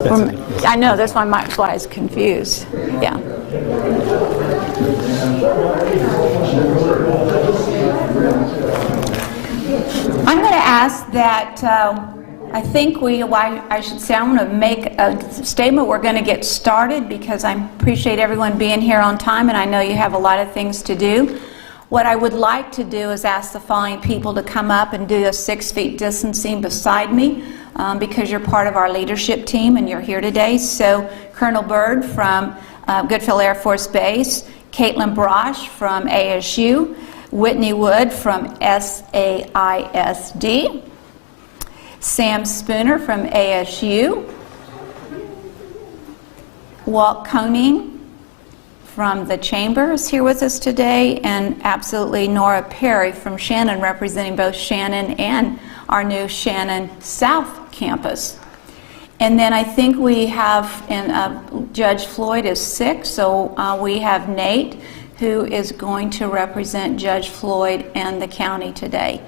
I know, that's why I was confused. Yeah. I'm going to ask that, I think I should say, I'm going to make a statement. We're going to get started because I appreciate everyone being here on time, and I know you have a lot of things to do. What I would like to do is ask the following people to come up and do a 6 feet distancing beside me because you're part of our leadership team and you're here today. So Colonel Byrd from Goodfield Air Force Base, Caitlin Brosh from ASU, Whitney Wood from SAISD, Sam Spooner from ASU, Walt Koning from the Chamber is here with us today, and absolutely Nora Perry from Shannon, representing both Shannon and our new Shannon South campus. And then I think we have, Judge Floyd is sick, so we have Nate, who is going to represent Judge Floyd and the county today.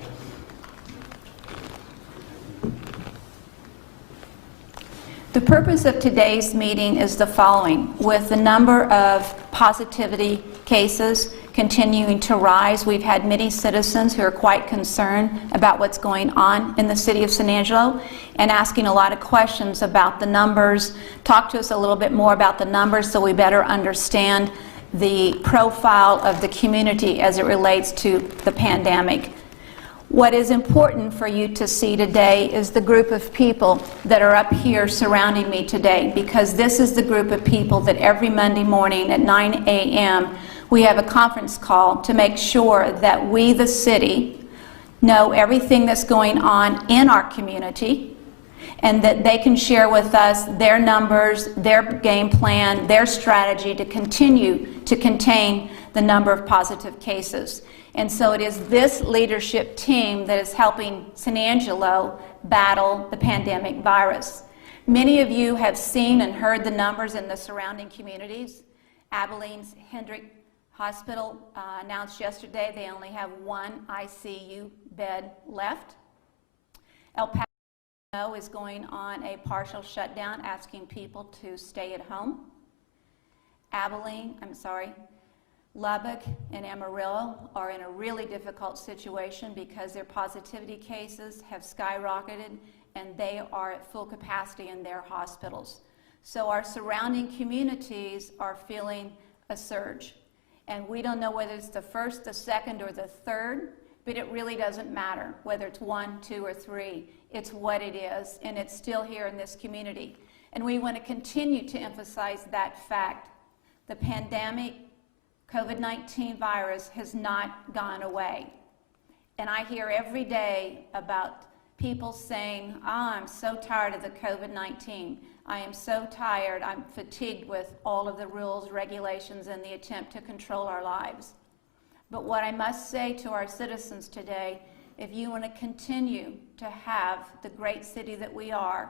The purpose of today's meeting is the following. With the number of positivity cases continuing to rise, we've had many citizens who are quite concerned about what's going on in the city of San Angelo and asking a lot of questions about the numbers. Talk to us a little bit more about the numbers so we better understand the profile of the community as it relates to the pandemic. What is important for you to see today is the group of people that are up here surrounding me today, because this is the group of people that every Monday morning at 9 a.m. we have a conference call to make sure that we, the city, know everything that's going on in our community and that they can share with us their numbers, their game plan, their strategy to continue to contain the number of positive cases. And so it is this leadership team that is helping San Angelo battle the pandemic virus. Many of you have seen and heard the numbers in the surrounding communities. Abilene's Hendrick Hospital announced yesterday they only have 1 ICU bed left. El Paso is going on a partial shutdown, asking people to stay at home. Lubbock and Amarillo are in a really difficult situation because their positivity cases have skyrocketed and they are at full capacity in their hospitals. So our surrounding communities are feeling a surge. And we don't know whether it's the first, the second, or the third, but it really doesn't matter whether it's 1, 2, or 3. It's what it is, and it's still here in this community. And we want to continue to emphasize that fact. The pandemic COVID-19 virus has not gone away. And I hear every day about people saying, I'm so tired of the COVID-19. I am so tired, I'm fatigued with all of the rules, regulations, and the attempt to control our lives. But what I must say to our citizens today, if you want to continue to have the great city that we are,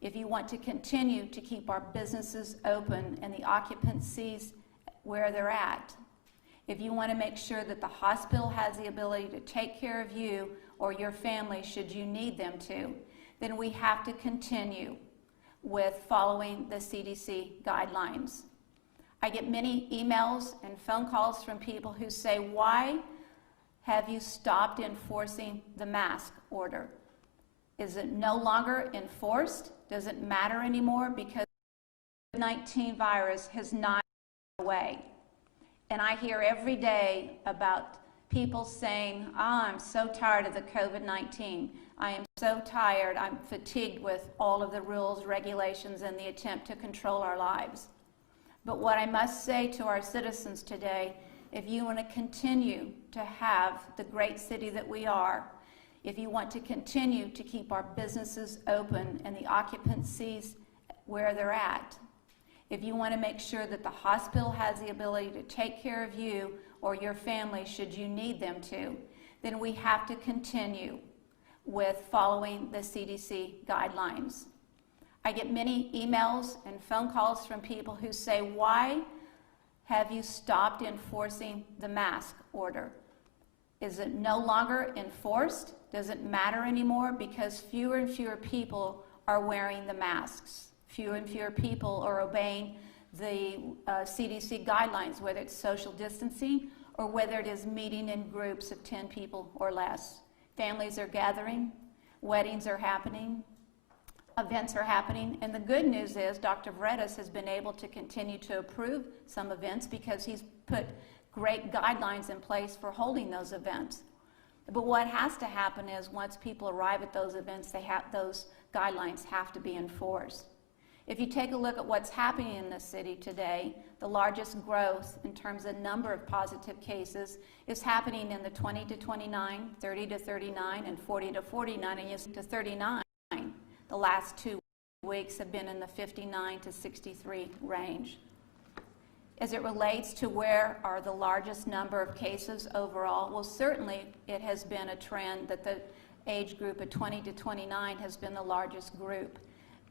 if you want to continue to keep our businesses open and the occupancies where they're at, if you want to make sure that the hospital has the ability to take care of you or your family should you need them to, then we have to continue with following the CDC guidelines. I get many emails and phone calls from people who say, why have you stopped enforcing the mask order? Is it no longer enforced? Does it matter anymore? Because the COVID-19 virus has not gone away. And I hear every day about people saying, I'm so tired of the COVID-19. I am so tired, I'm fatigued with all of the rules, regulations, and the attempt to control our lives. But what I must say to our citizens today, if you want to continue to have the great city that we are, if you want to continue to keep our businesses open and the occupancies where they're at, if you want to make sure that the hospital has the ability to take care of you or your family should you need them to, then we have to continue with following the CDC guidelines. I get many emails and phone calls from people who say, why have you stopped enforcing the mask order? Is it no longer enforced? Does it matter anymore? Because fewer and fewer people are wearing the masks. Fewer and fewer people are obeying the CDC guidelines, whether it's social distancing or whether it is meeting in groups of 10 people or less. Families are gathering, weddings are happening, events are happening, and the good news is Dr. Vretis has been able to continue to approve some events because he's put great guidelines in place for holding those events. But what has to happen is once people arrive at those events, those guidelines have to be enforced. If you take a look at what's happening in the city today, the largest growth in terms of number of positive cases is happening in the 20 to 29, 30 to 39, and 40 to 49, and yes, to 39. The last 2 weeks have been in the 59 to 63 range. As it relates to where are the largest number of cases overall, well, certainly it has been a trend that the age group of 20 to 29 has been the largest group.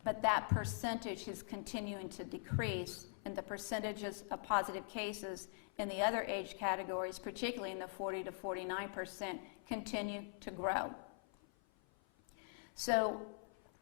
But that percentage is continuing to decrease, and the percentages of positive cases in the other age categories, particularly in the 40 to 49%, continue to grow. So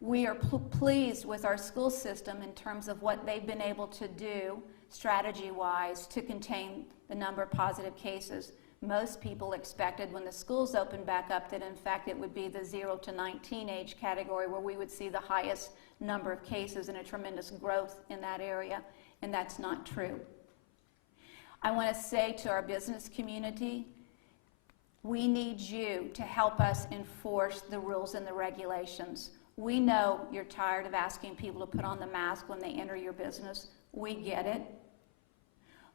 we are pleased with our school system in terms of what they've been able to do strategy-wise to contain the number of positive cases. Most people expected when the schools opened back up that in fact it would be the 0 to 19 age category where we would see the highest number of cases and a tremendous growth in that area, and that's not true. I want to say to our business community, we need you to help us enforce the rules and the regulations. We know you're tired of asking people to put on the mask when they enter your business. We get it.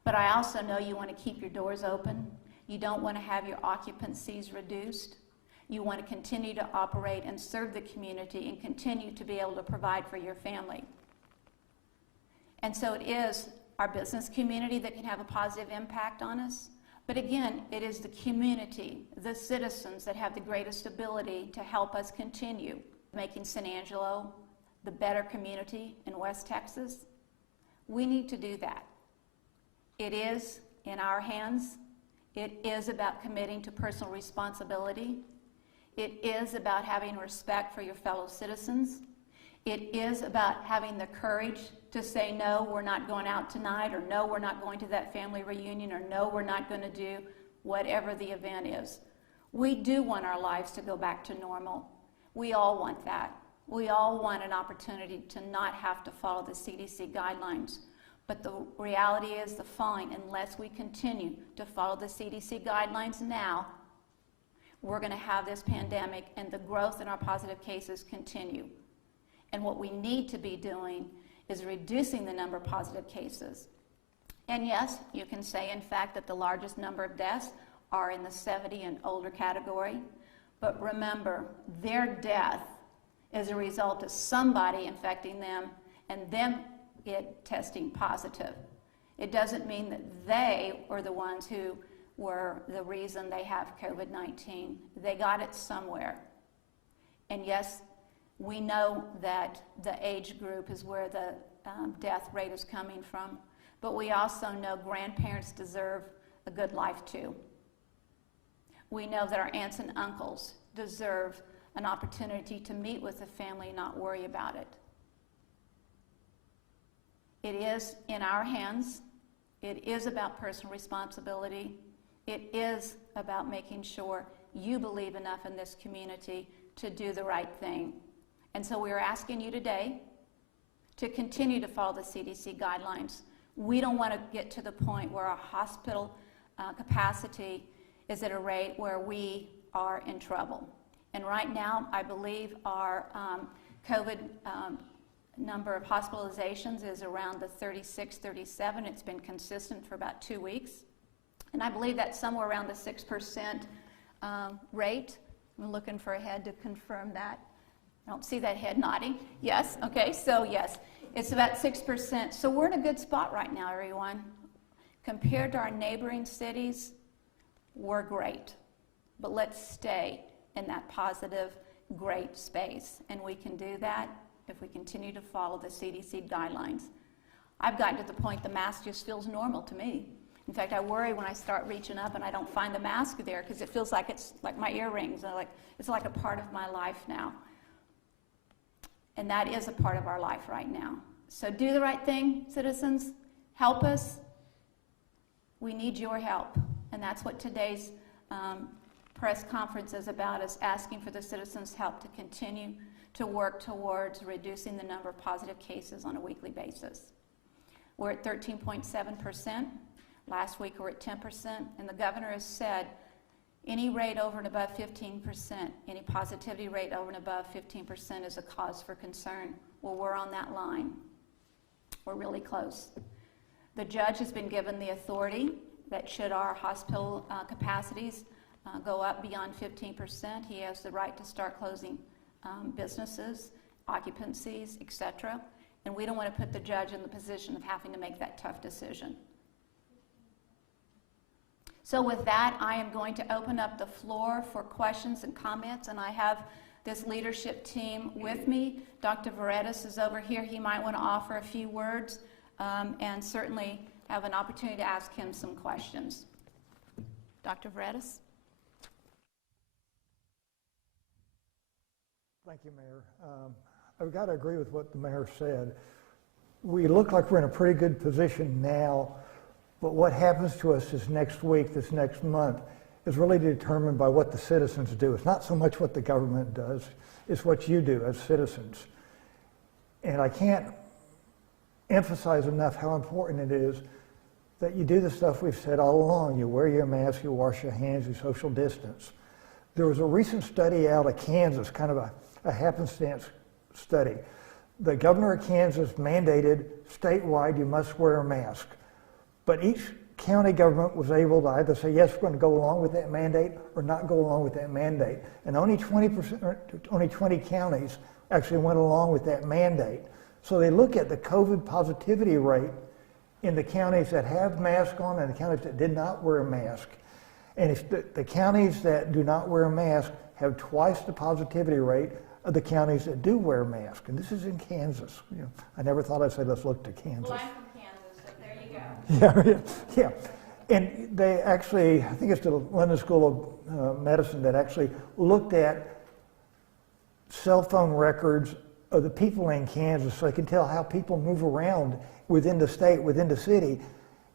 But I also know you want to keep your doors open. You don't want to have your occupancies reduced. You want to continue to operate and serve the community and continue to be able to provide for your family. And so it is our business community that can have a positive impact on us. But again, it is the community, the citizens that have the greatest ability to help us continue making San Angelo the better community in West Texas. We need to do that. It is in our hands. It is about committing to personal responsibility. It is about having respect for your fellow citizens. It is about having the courage to say, no, we're not going out tonight, or no, we're not going to that family reunion, or no, we're not going to do whatever the event is. We do want our lives to go back to normal. We all want that. We all want an opportunity to not have to follow the CDC guidelines. But the reality is the following: unless we continue to follow the CDC guidelines now, we're going to have this pandemic and the growth in our positive cases continue. And what we need to be doing is reducing the number of positive cases. And yes, you can say, in fact, that the largest number of deaths are in the 70 and older category. But remember, their death is a result of somebody infecting them and them testing positive. It doesn't mean that they are the ones who were the reason they have COVID-19. They got it somewhere. And yes, we know that the age group is where the death rate is coming from, but we also know grandparents deserve a good life too. We know that our aunts and uncles deserve an opportunity to meet with the family and not worry about it. It is in our hands. It is about personal responsibility. It is about making sure you believe enough in this community to do the right thing. And so we are asking you today to continue to follow the CDC guidelines. We don't want to get to the point where our hospital capacity is at a rate where we are in trouble. And right now, I believe our COVID number of hospitalizations is around the 36, 37. It's been consistent for about 2 weeks. And I believe that's somewhere around the 6% rate. I'm looking for a head to confirm that. I don't see that head nodding. Yes, okay, so yes, it's about 6%. So we're in a good spot right now, everyone. Compared to our neighboring cities, we're great. But let's stay in that positive, great space. And we can do that if we continue to follow the CDC guidelines. I've gotten to the point the mask just feels normal to me. In fact, I worry when I start reaching up and I don't find the mask there because it feels like it's like my earrings. It's like a part of my life now. And that is a part of our life right now. So do the right thing, citizens. Help us. We need your help. And that's what today's press conference is about, is asking for the citizens' help to continue to work towards reducing the number of positive cases on a weekly basis. We're at 13.7%. Last week we were at 10%. And the governor has said any rate over and above 15%, any positivity rate over and above 15% is a cause for concern. Well, we're on that line. We're really close. The judge has been given the authority that should our hospital capacities go up beyond 15%, he has the right to start closing businesses, occupancies, etc. And we don't want to put the judge in the position of having to make that tough decision. So with that, I am going to open up the floor for questions and comments, and I have this leadership team with me. Dr. Vretis is over here. He might want to offer a few words and certainly have an opportunity to ask him some questions. Dr. Vretis? Thank you, Mayor. I've got to agree with what the mayor said. We look like we're in a pretty good position now, but what happens to us this next week, this next month, is really determined by what the citizens do. It's not so much what the government does, it's what you do as citizens. And I can't emphasize enough how important it is that you do the stuff we've said all along. You wear your mask, you wash your hands, you social distance. There was a recent study out of Kansas, kind of a happenstance study. The governor of Kansas mandated statewide you must wear a mask. But each county government was able to either say, yes, we're going to go along with that mandate or not go along with that mandate. And only 20 counties actually went along with that mandate. So they look at the COVID positivity rate in the counties that have masks on and the counties that did not wear a mask. And if the counties that do not wear a mask have twice the positivity rate of the counties that do wear a mask. And this is in Kansas. You know, I never thought I'd say let's look to Kansas. Well, I'm from Kansas, so there you go. Yeah. And they actually, I think it's the London School of Medicine that actually looked at cell phone records of the people in Kansas so they can tell how people move around within the state, within the city.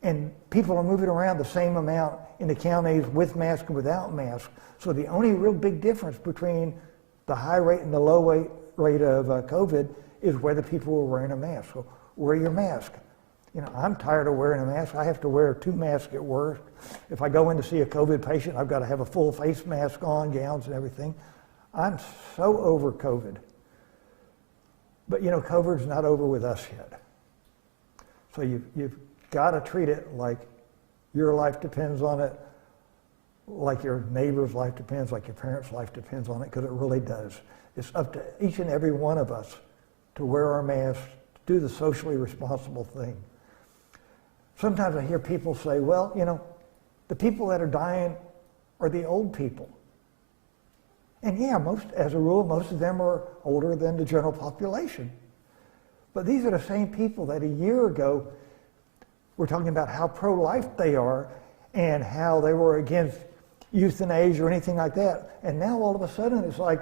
And people are moving around the same amount in the counties with mask and without mask. So the only real big difference between the high rate and the low rate of COVID is whether people were wearing a mask. So wear your mask. You know, I'm tired of wearing a mask. I have to wear 2 masks at work. If I go in to see a COVID patient, I've got to have a full face mask on, gowns and everything. I'm so over COVID. But you know, COVID's not over with us yet. So you've got to treat it like your life depends on it, like your neighbor's life depends, like your parents' life depends on it, because it really does. It's up to each and every one of us to wear our masks, to do the socially responsible thing. Sometimes I hear people say, well, you know, the people that are dying are the old people. And yeah, as a rule, most of them are older than the general population. But these are the same people that a year ago were talking about how pro-life they are and how they were against euthanasia or anything like that. And now all of a sudden it's like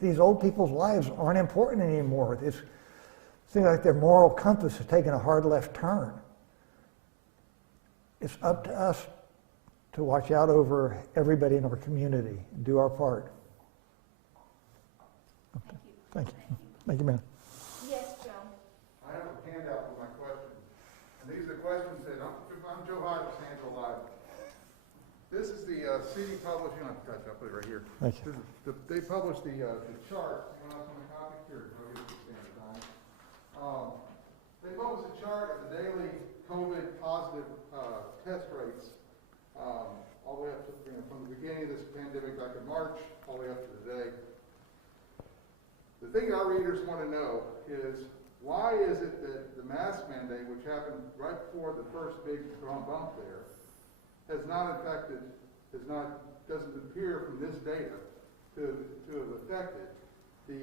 these old people's lives aren't important anymore. It seems like their moral compass is taking a hard left turn. It's up to us to watch out over everybody in our community and do our part. Okay. Thank you. Thank you, ma'am. Yes, Joe. I have a handout for my questions. And these are questions that I'm Joe Hodges, Angelo Mayor. This is the city publishing. I'll put it right here. Thank you. They published the chart. You want to open a copy? Here, go get the standard time. They published a chart of the daily COVID positive test rates all the way up to, from the beginning of this pandemic back in March all the way up to today. The thing our readers want to know is, why is it that the mask mandate, which happened right before the first big bump there, doesn't appear from this data to have affected the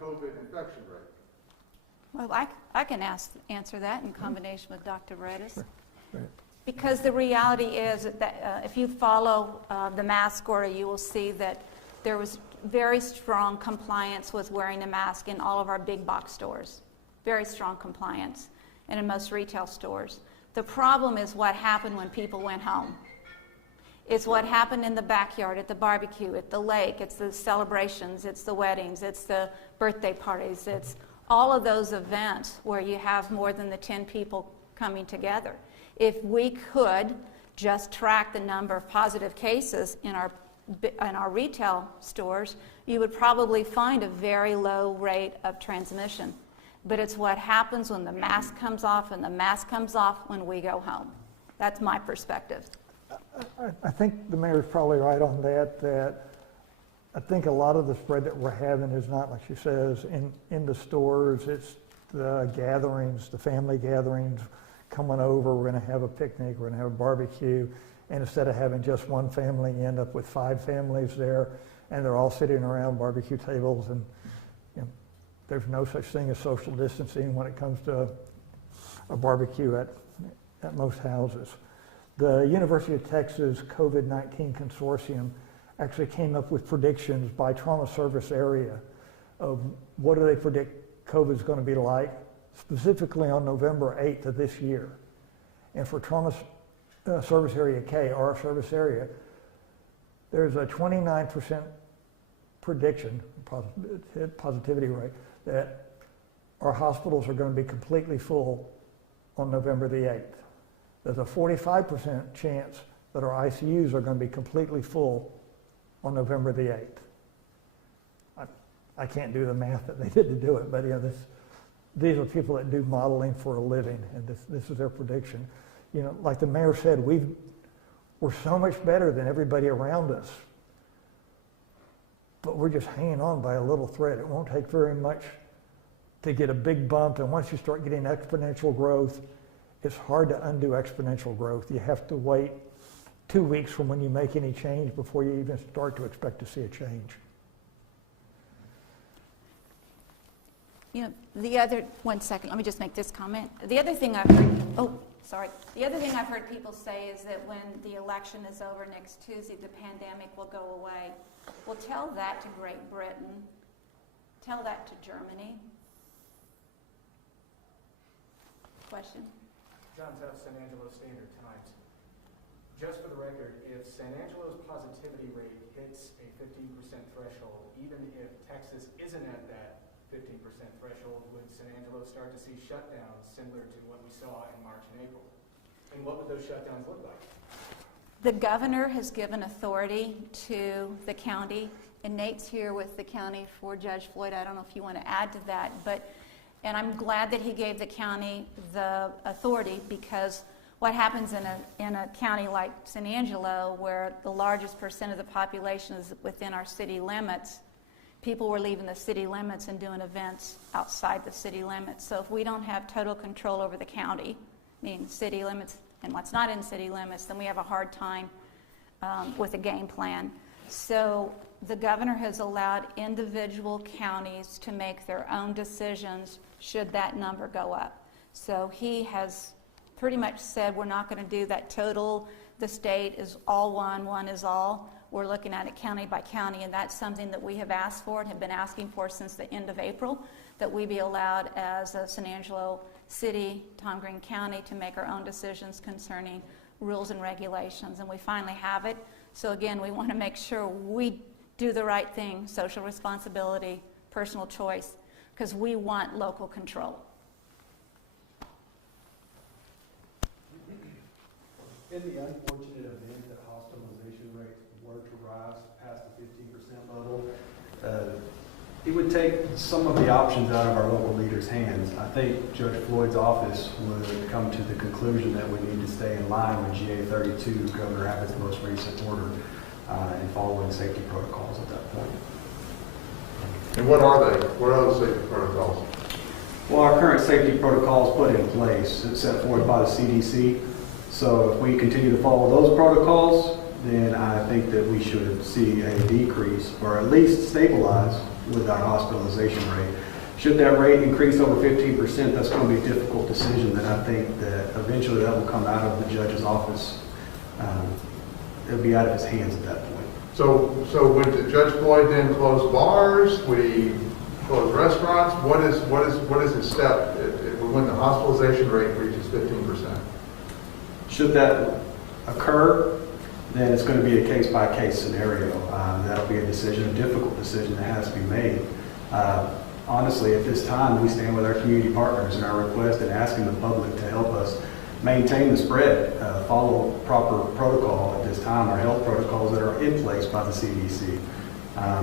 COVID infection rate? Well, I can answer that in combination with Dr. Vretis. Sure. Right. Because the reality is that if you follow the mask order, you will see that there was very strong compliance with wearing a mask in all of our big box stores. very strong compliance, and in most retail stores. The problem is what happened when people went home. It's what happened in the backyard, at the barbecue, at the lake, it's the celebrations, it's the weddings, it's the birthday parties, it's all of those events where you have more than the 10 people coming together. If we could just track the number of positive cases in our retail stores, you would probably find a very low rate of transmission. But it's what happens when the mask comes off, and the mask comes off when we go home. That's my perspective. I think the mayor's probably right on that I think a lot of the spread that we're having is not, like she says, in the stores. It's the gatherings, the family gatherings, coming over, we're going to have a picnic, we're going to have a barbecue, and instead of having just one family, you end up with 5 families there, and they're all sitting around barbecue tables, and there's no such thing as social distancing when it comes to a barbecue at most houses. The University of Texas COVID-19 Consortium actually came up with predictions by trauma service area of what do they predict COVID is going to be like, specifically on November 8th of this year. And for trauma service area K, our service area, there's a 29% prediction, positivity rate, that our hospitals are going to be completely full on November the 8th. There's a 45% chance that our ICUs are going to be completely full on November the 8th. I can't do the math that they did to do it, but these are people that do modeling for a living, and this is their prediction. Like the mayor said, we're so much better than everybody around us, but we're just hanging on by a little thread. It won't take very much to get a big bump, and once you start getting exponential growth, it's hard to undo exponential growth. You have to wait 2 weeks from when you make any change before you even start to expect to see a change. One second, let me just make this comment. The other thing I've heard people say is that when the election is over next Tuesday, the pandemic will go away. Well, tell that to Great Britain. Tell that to Germany. Question? John Tuff, San Angelo Standard Times. Just for the record, if San Angelo's positivity rate hits a 15% threshold, even if Texas isn't at that 15% threshold, would San Angelo start to see shutdowns similar to what we saw in March and April? And what would those shutdowns look like? The governor has given authority to the county, and Nate's here with the county for Judge Floyd. I don't know if you want to add to that, and I'm glad that he gave the county the authority, because what happens in a county like San Angelo, where the largest percent of the population is within our city limits, people were leaving the city limits and doing events outside the city limits. So if we don't have total control over the county, meaning city limits and what's not in city limits, then we have a hard time with a game plan. So the governor has allowed individual counties to make their own decisions should that number go up. So he has pretty much said we're not going to do that total, the state is all one is all. We're looking at it county by county, and that's something that we have asked for and have been asking for since the end of April, that we be allowed as a San Angelo City, Tom Green County, to make our own decisions concerning rules and regulations, and we finally have it. So again, we want to make sure we do the right thing, social responsibility, personal choice, because we want local control. In the unfortunate event that hospitalization rates were to rise past the 15% level, it would take some of the options out of our local leaders' hands. I think Judge Floyd's office would come to the conclusion that we need to stay in line with GA 32, Governor Abbott's most recent order, and following safety protocols at that point. And what are they? What are those safety protocols? Well, our current safety protocols put in place, it's set forth by the CDC. So if we continue to follow those protocols, then I think that we should see a decrease, or at least stabilize with our hospitalization rate. Should that rate increase over 15%, that's going to be a difficult decision that I think that eventually that will come out of the judge's office. It'll be out of his hands at that point. So would Judge Floyd then close bars? close restaurants? What is his step when the hospitalization rate reaches 15%? Should that occur, then it's going to be a case-by-case scenario. That'll be a decision, a difficult decision that has to be made. Honestly, at this time, we stand with our community partners in our request and asking the public to help us maintain the spread, follow proper protocol at this time, our health protocols that are in place by the CDC.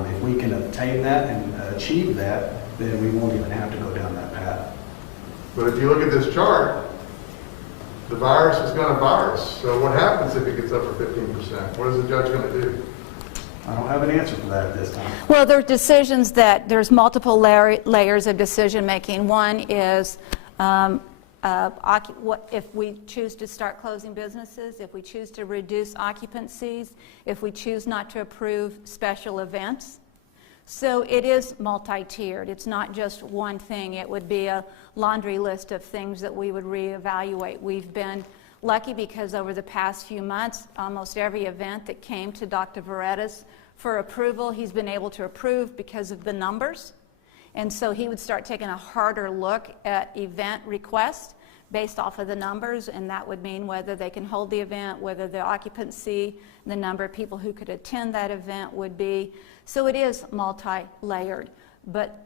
If we can obtain that and achieve that, then we won't even have to go down that path. But if you look at this chart, the virus is going to virus. So what happens if it gets over 15%? What is the judge going to do? I don't have an answer for that at this time. Well, there are decisions that there's multiple layers of decision making. One is if we choose to start closing businesses, if we choose to reduce occupancies, if we choose not to approve special events. So it is multi-tiered. It's not just one thing. It would be a laundry list of things that we would reevaluate. We've been lucky because over the past few months, almost every event that came to Dr. Vretis for approval, he's been able to approve because of the numbers. And so he would start taking a harder look at event requests based off of the numbers, and that would mean whether they can hold the event, whether the occupancy, the number of people who could attend that event would be. So it is multi-layered. But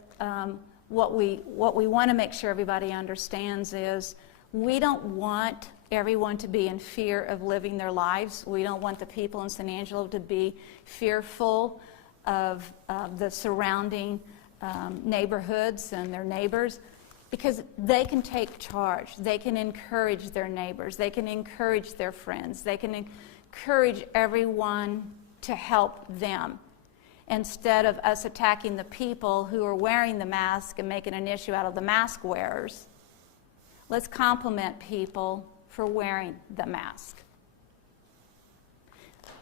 what we want to make sure everybody understands is we don't want everyone to be in fear of living their lives. We don't want the people in San Angelo to be fearful of the surrounding neighborhoods and their neighbors, because they can take charge. They can encourage their neighbors. They can encourage their friends. They can encourage everyone to help them. Instead of us attacking the people who are wearing the mask and making an issue out of the mask wearers, let's compliment people for wearing the mask.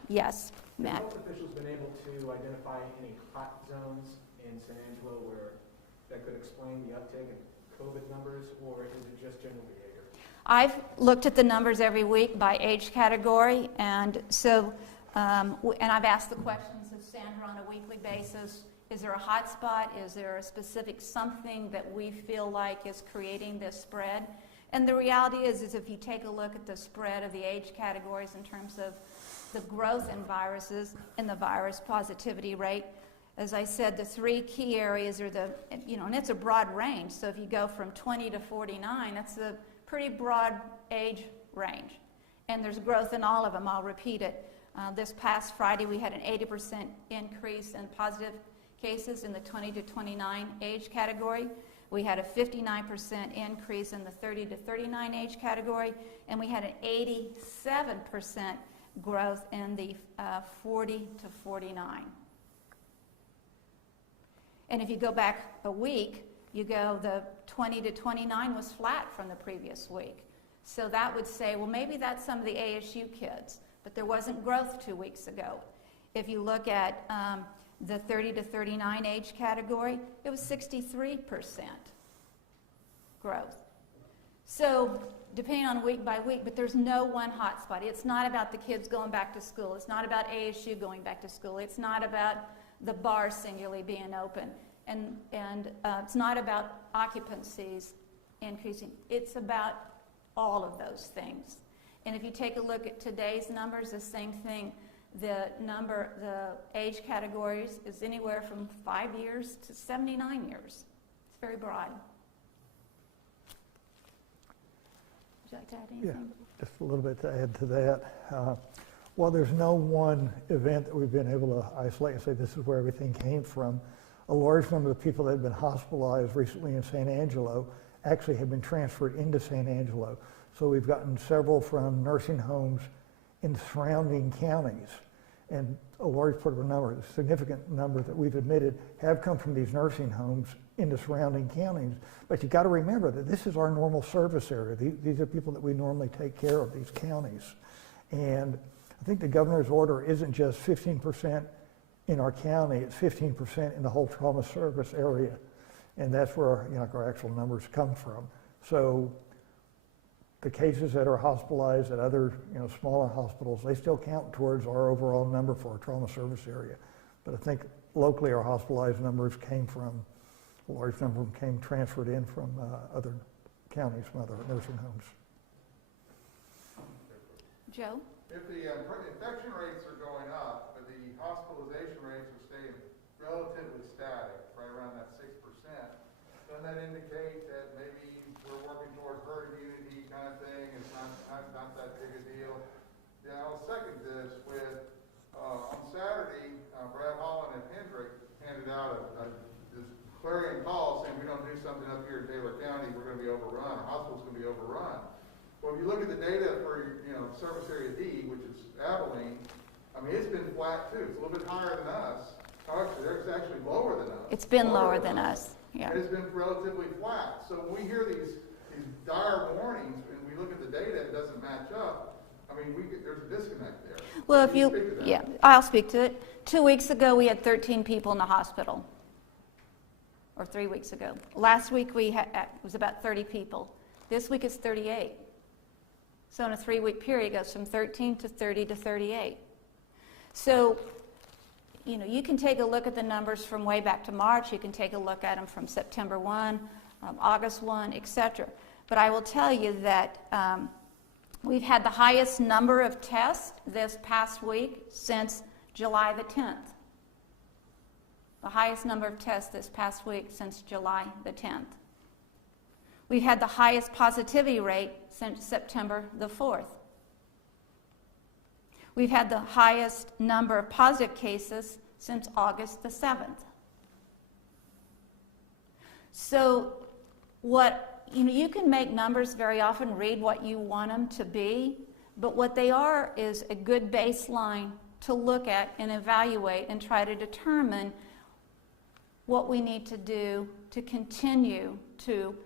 Yes, Matt. Have health officials been able to identify any hot zones in San Angelo where that could explain the uptick in COVID numbers, or is it just general behavior? I've looked at the numbers every week by age category, and so and I've asked the questions of Sandra on a weekly basis. Is there a hot spot? Is there a specific something that we feel like is creating this spread? And the reality is if you take a look at the spread of the age categories in terms of the growth in viruses and the virus positivity rate, as I said, the three key areas are and it's a broad range. So if you go from 20 to 49, that's a pretty broad age range. And there's growth in all of them. I'll repeat it. This past Friday, we had an 80% increase in positive cases in the 20 to 29 age category. We had a 59% increase in the 30 to 39 age category, and we had an 87% growth in the 40 to 49. And if you go back a week, the 20 to 29 was flat from the previous week. So that would say, well, maybe that's some of the ASU kids, but there wasn't growth 2 weeks ago. If you look at the 30 to 39 age category, it was 63% growth. So depending on week by week, but there's no one hot spot. It's not about the kids going back to school. It's not about ASU going back to school. It's not about the bar singularly being open. And it's not about occupancies increasing. It's about all of those things. And if you take a look at today's numbers, the same thing. The age categories is anywhere from 5 years to 79 years. It's very broad. Would you like to add anything? Yeah, just a little bit to add to that. While there's no one event that we've been able to isolate and say this is where everything came from, a large number of people that have been hospitalized recently in San Angelo actually have been transferred into San Angelo. So we've gotten several from nursing homes in surrounding counties, and a large part of the number, a significant number that we've admitted have come from these nursing homes into surrounding counties. But you've got to remember that this is our normal service area. These are people that we normally take care of, these counties. And I think the governor's order isn't just 15% in our county, it's 15% in the whole trauma service area. And that's where our actual numbers come from. So the cases that are hospitalized at other smaller hospitals, they still count towards our overall number for our trauma service area. But I think locally our hospitalized numbers came from A large number of them came transferred in from other counties, from other nursing homes. Joe? If the infection rates are going up, but the hospitalization rates are staying relatively static, right around that 6%, doesn't that indicate that maybe we're working toward herd immunity kind of thing? It's not that big a deal. Yeah, I'll second this with, on Saturday, Brad Holland and Hendrick handed out this clarion call saying we don't do something up here in Taylor County, we're going to be overrun, our hospital's going to be overrun. Well, if you look at the data for, service area D, which is Abilene, I mean, it's been flat too. It's a little bit higher than us. Actually, it's actually lower than us. It's been lower than us. Yeah. And it's been relatively flat. So when we hear these dire warnings and we look at the data, it doesn't match up. I mean, there's a disconnect there. Well, Can you speak to that? yeah, I'll speak to it. 2 weeks ago, we had 13 people in the hospital, or 3 weeks ago. Last week, it was about 30 people. This week, it's 38. So in a 3-week period, it goes from 13 to 30 to 38. So, you can take a look at the numbers from way back to March. You can take a look at them from September 1, August 1, etc. But I will tell you that we've had the highest number of tests this past week since July the 10th. The highest number of tests this past week since July the 10th. We've had the highest positivity rate since September the 4th. We've had the highest number of positive cases since August the 7th. So you can make numbers very often read what you want them to be, but what they are is a good baseline to look at and evaluate and try to determine what we need to do to continue to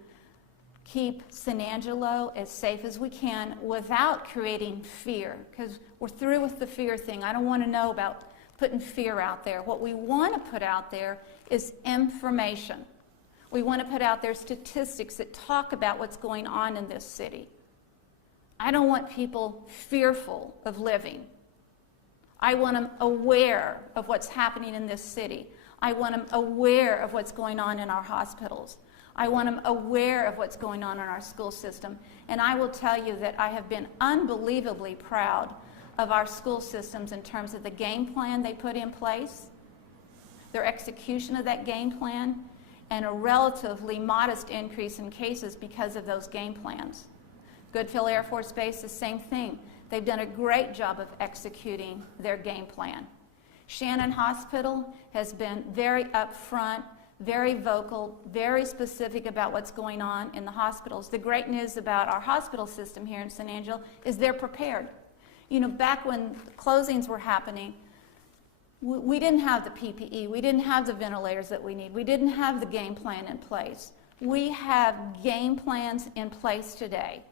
keep San Angelo as safe as we can without creating fear, because we're through with the fear thing. I don't want to know about putting fear out there. What we want to put out there is information. We want to put out there statistics that talk about what's going on in this city. I don't want people fearful of living. I want them aware of what's happening in this city. I want them aware of what's going on in our hospitals. I want them aware of what's going on in our school system. And I will tell you that I have been unbelievably proud of our school systems in terms of the game plan they put in place, their execution of that game plan, and a relatively modest increase in cases because of those game plans. Goodfield Air Force Base, the same thing. They've done a great job of executing their game plan. Shannon Hospital has been very upfront, very vocal, very specific about what's going on in the hospitals. The great news about our hospital system here in San Angelo is they're prepared. Back when closings were happening, we didn't have the PPE, we didn't have the ventilators that we need, we didn't have the game plan in place. We have game plans in place today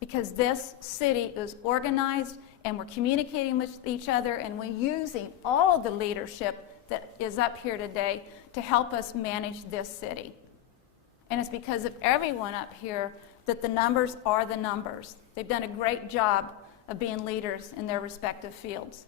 because this city is organized and we're communicating with each other and we're using all the leadership that is up here today to help us manage this city. And it's because of everyone up here that the numbers are the numbers. They've done a great job of being leaders in their respective fields.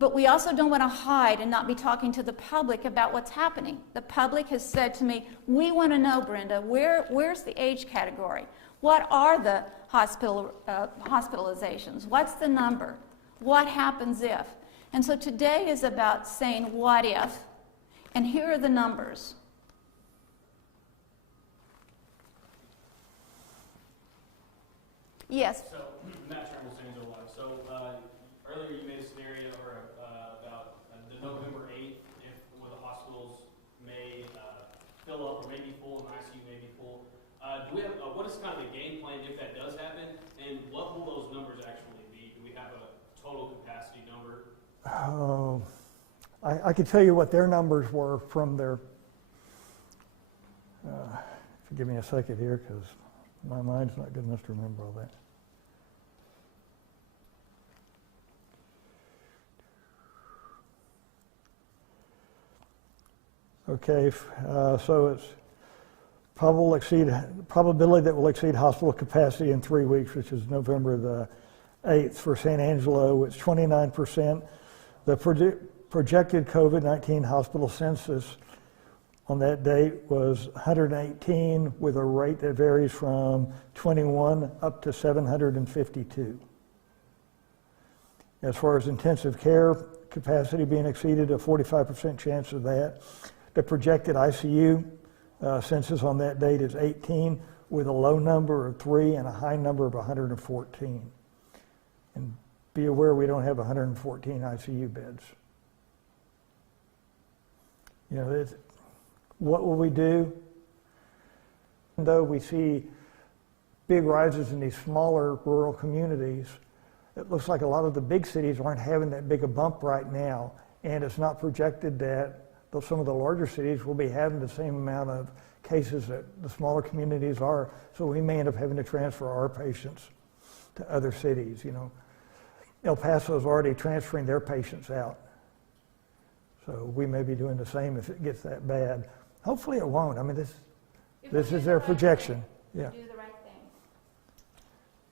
But we also don't want to hide and not be talking to the public about what's happening. The public has said to me, we want to know, Brenda, where's the age category? What are the hospitalizations? What's the number? What happens if? And so today is about saying what if, and here are the numbers. Yes? So, Matt Turnbull, San Angelo Live. So, earlier you made a scenario about the November 8th, where the hospitals may fill up or may be full and the ICU may be full. Do we have, what is kind of the game plan if that does happen, and what will those numbers actually be? Do we have a total capacity number? I can tell you what their numbers were from their, if you give me a second here, because my mind's not good enough to remember all that. Okay, so it's probability that will exceed hospital capacity in 3 weeks, which is November the 8th. For San Angelo, it's 29%. The projected COVID-19 hospital census on that date was 118 with a rate that varies from 21 up to 752. As far as intensive care capacity being exceeded, a 45% chance of that. The projected ICU census on that date is 18 with a low number of 3 and a high number of 114. And be aware we don't have 114 ICU beds. You know, what will we do? Though we see big rises in these smaller rural communities, it looks like a lot of the big cities aren't having that big a bump right now, and it's not projected that some of the larger cities will be having the same amount of cases that the smaller communities are, so we may end up having to transfer our patients to other cities. You know, El Paso is already transferring their patients out, so we may be doing the same if it gets that bad. Hopefully it won't. I mean, this is their projection. Yeah. Do the right thing.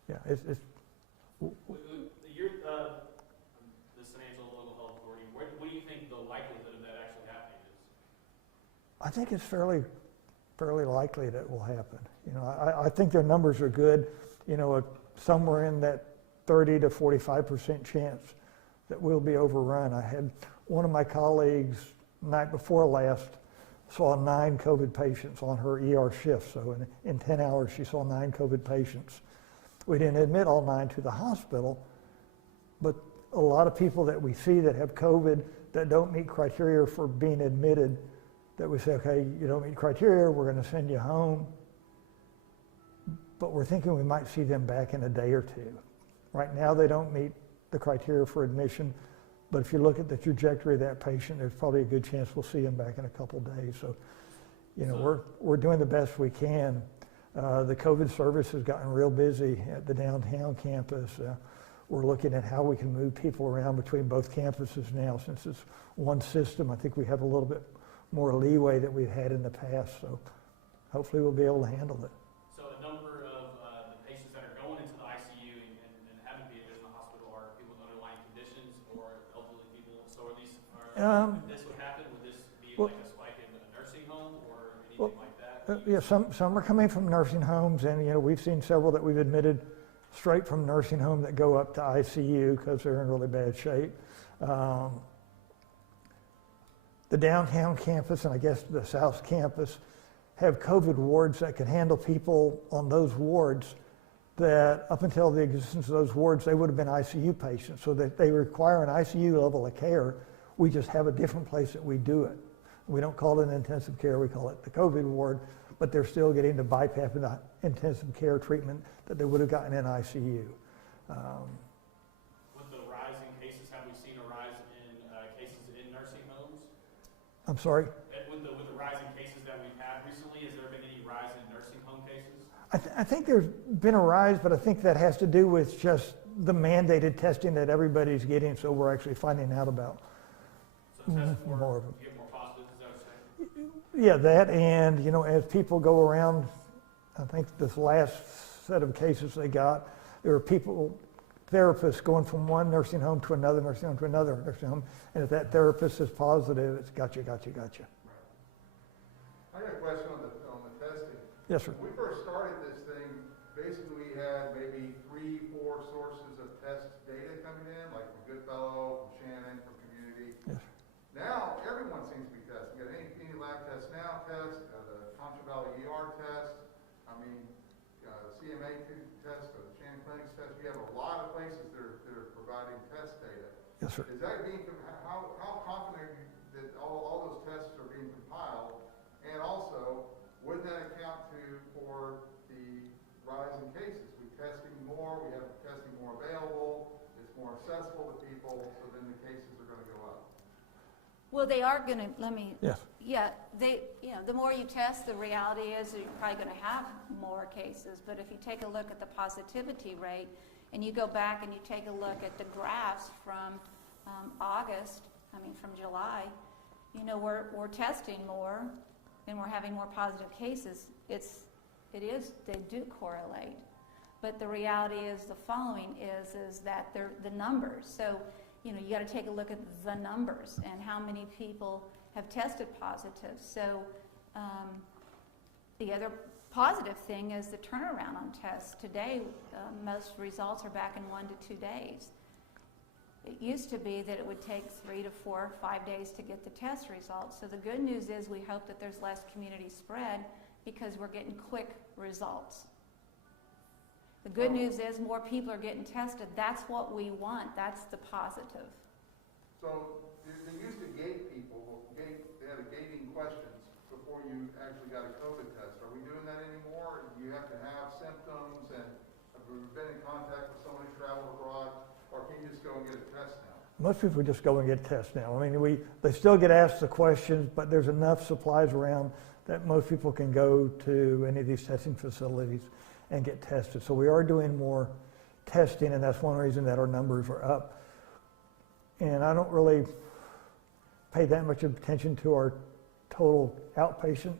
Yeah, it's You're the San Angelo Local Health Authority. What do you think the likelihood of that actually happening is? I think it's fairly likely that will happen. You know, I think their numbers are good. You know, somewhere in that 30 to 45% chance that we'll be overrun. I had one of my colleagues night before last saw 9 COVID patients on her ER shift. So in 10 hours, she saw 9 COVID patients. We didn't admit all 9 to the hospital, but a lot of people that we see that have COVID that don't meet criteria for being admitted, that we say, okay, you don't meet criteria, we're going to send you home. But we're thinking we might see them back in a day or two. Right now, they don't meet the criteria for admission, but if you look at the trajectory of that patient, there's probably a good chance we'll see them back in a couple days. So, you know, we're doing the best we can. The COVID service has gotten real busy at the downtown campus. We're looking at how we can move people around between both campuses now. Since it's one system, I think we have a little bit more leeway than we've had in the past. So hopefully we'll be able to handle it. So a number of the patients that are going into the ICU and haven't been admitted in the hospital are people with underlying conditions or elderly people. So if this would happen, would this be like a spike in a nursing home or anything like that? Yeah, some are coming from nursing homes, and you know we've seen several that we've admitted straight from nursing home that go up to ICU because they're in really bad shape. The downtown campus and I guess the south campus have COVID wards that can handle people on those wards that up until the existence of those wards, they would have been ICU patients. So that they require an ICU level of care. We just have a different place that we do it. We don't call it an intensive care, we call it the COVID ward, but they're still getting the BiPAP and the intensive care treatment that they would have gotten in ICU. With the rise in cases, have we seen a rise in cases in nursing homes? I'm sorry? With the rise in cases that we've had recently, has there been any rise in nursing home cases? I think there's been a rise, but I think that has to do with just the mandated testing that everybody's getting, so we're actually finding out about So test more of them. get more positive, is that what you're saying? Yeah, that, and you know, as people go around, I think this last set of cases they got, there were people, therapists going from one nursing home to another nursing home to another nursing home, and if that therapist is positive, it's gotcha. I got a question on the testing. Yes, sir. When we first started this thing, basically we had maybe 3-4 sources of test data coming in, like from Goodfellow, from Shannon, from Community. Yes. Now everyone seems to be testing. We got any lab test now test, the ConchoValley test. I mean, CMA test, or the Shannon Clinics test. We have a lot of places that are providing test data. Yes, sir. Is that being how confident are you that all those tests are being compiled? And also, would that account for the rise in cases? We're testing more, we have testing more available, it's more accessible to people, so then the cases are going to go up. Well, they are going to, Yes. yeah, the more you test, the reality is that you're probably going to have more cases. But if you take a look at the positivity rate, and you go back and you take a look at the graphs from from July, you know, we're testing more and we're having more positive cases. They do correlate. But the reality is the following is that they're the numbers. So, you know, you got to take a look at the numbers and how many people have tested positive. So The other positive thing is the turnaround on tests. Today, most results are back in 1 to 2 days. It used to be that it would take 3 to 4, 5 days to get the test results. So the good news is we hope that there's less community spread because we're getting quick results. The good news is more people are getting tested. That's what we want. That's the positive. So they used to gate people, they had a gating questions before you actually got a COVID test. Are we doing that anymore? Do you have to have symptoms and have we been in contact with someone who traveled abroad? Or can you just go and get a test now? Most people just go and get tests now. I mean, they still get asked the questions, but there's enough supplies around that most people can go to any of these testing facilities and get tested. So we are doing more testing, and that's one reason that our numbers are up. And I don't really pay that much attention to our total outpatient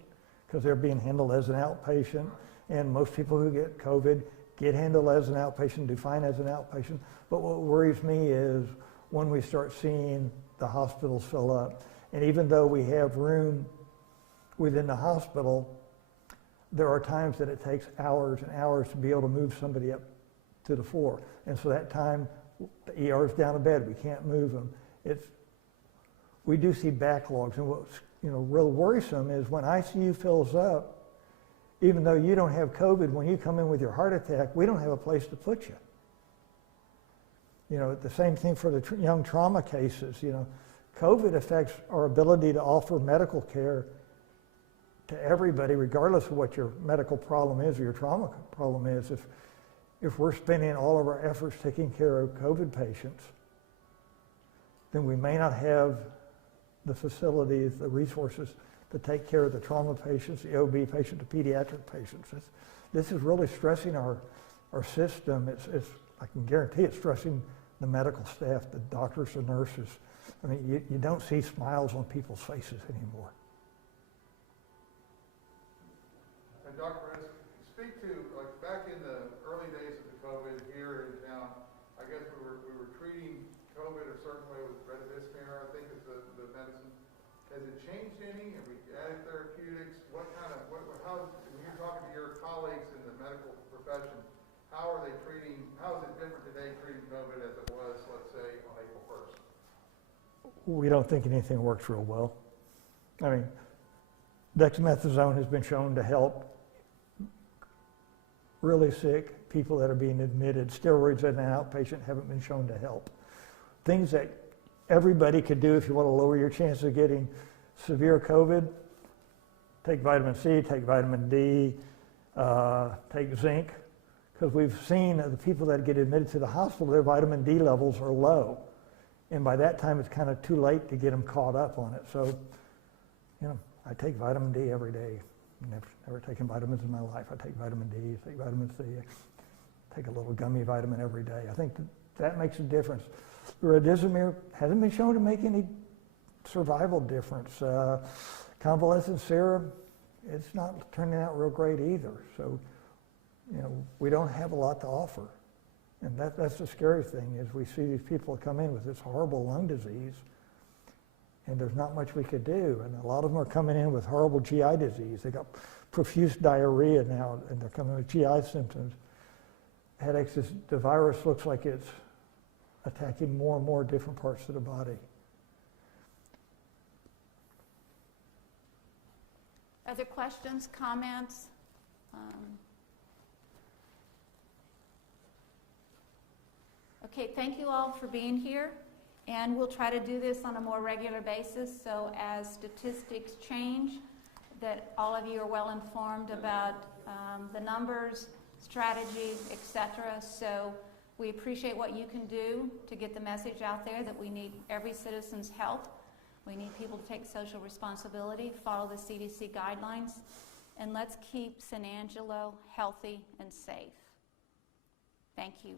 because they're being handled as an outpatient. And most people who get COVID get handled as an outpatient, do fine as an outpatient. But what worries me is when we start seeing the hospitals fill up. And even though we have room within the hospital, there are times that it takes hours and hours to be able to move somebody up to the floor. And so that time, the ER is down in bed. We can't move them. We do see backlogs. And what's real worrisome is when ICU fills up, even though you don't have COVID, when you come in with your heart attack, we don't have a place to put you. The same thing for the young trauma cases. COVID affects our ability to offer medical care to everybody, regardless of what your medical problem is or your trauma problem is. If we're spending all of our efforts taking care of COVID patients, then we may not have the facilities, the resources to take care of the trauma patients, the OB patients, the pediatric patients. This is really stressing our system. I can guarantee it's stressing the medical staff, the doctors, the nurses. I mean, you don't see smiles on people's faces anymore. And Dr. Vretis, speak to, like, back in the early days of the COVID here in town, I guess we were treating COVID a certain way with remdesivir, I think is the medicine. Has it changed any? Have we added therapeutics? When you're talking to your colleagues in the medical profession, how is it different today treating COVID as it was, let's say, on April 1st? We don't think anything works real well. I mean, dexamethasone has been shown to help really sick people that are being admitted. Steroids as an outpatient haven't been shown to help. Things that everybody could do if you want to lower your chance of getting severe COVID: take vitamin C, take vitamin D, take zinc, because we've seen the people that get admitted to the hospital, their vitamin D levels are low. And by that time, it's kind of too late to get them caught up on it. So, I take vitamin D every day. Never taken vitamins in my life. I take vitamin D, take vitamin C, take a little gummy vitamin every day. I think that makes a difference. Remdesivir hasn't been shown to make any survival difference. Convalescent serum, it's not turning out real great either. So, we don't have a lot to offer. And that's the scary thing, is we see these people come in with this horrible lung disease, and there's not much we could do. And a lot of them are coming in with horrible GI disease. They got profuse diarrhea now, and they're coming with GI symptoms. Headaches, the virus looks like it's attacking more and more different parts of the body. Other questions, comments? Okay, thank you all for being here, and we'll try to do this on a more regular basis, so as statistics change, that all of you are well informed about the numbers, strategies, etc. So we appreciate what you can do to get the message out there that we need every citizen's help. We need people to take social responsibility, follow the CDC guidelines, and let's keep San Angelo healthy and safe. Thank you.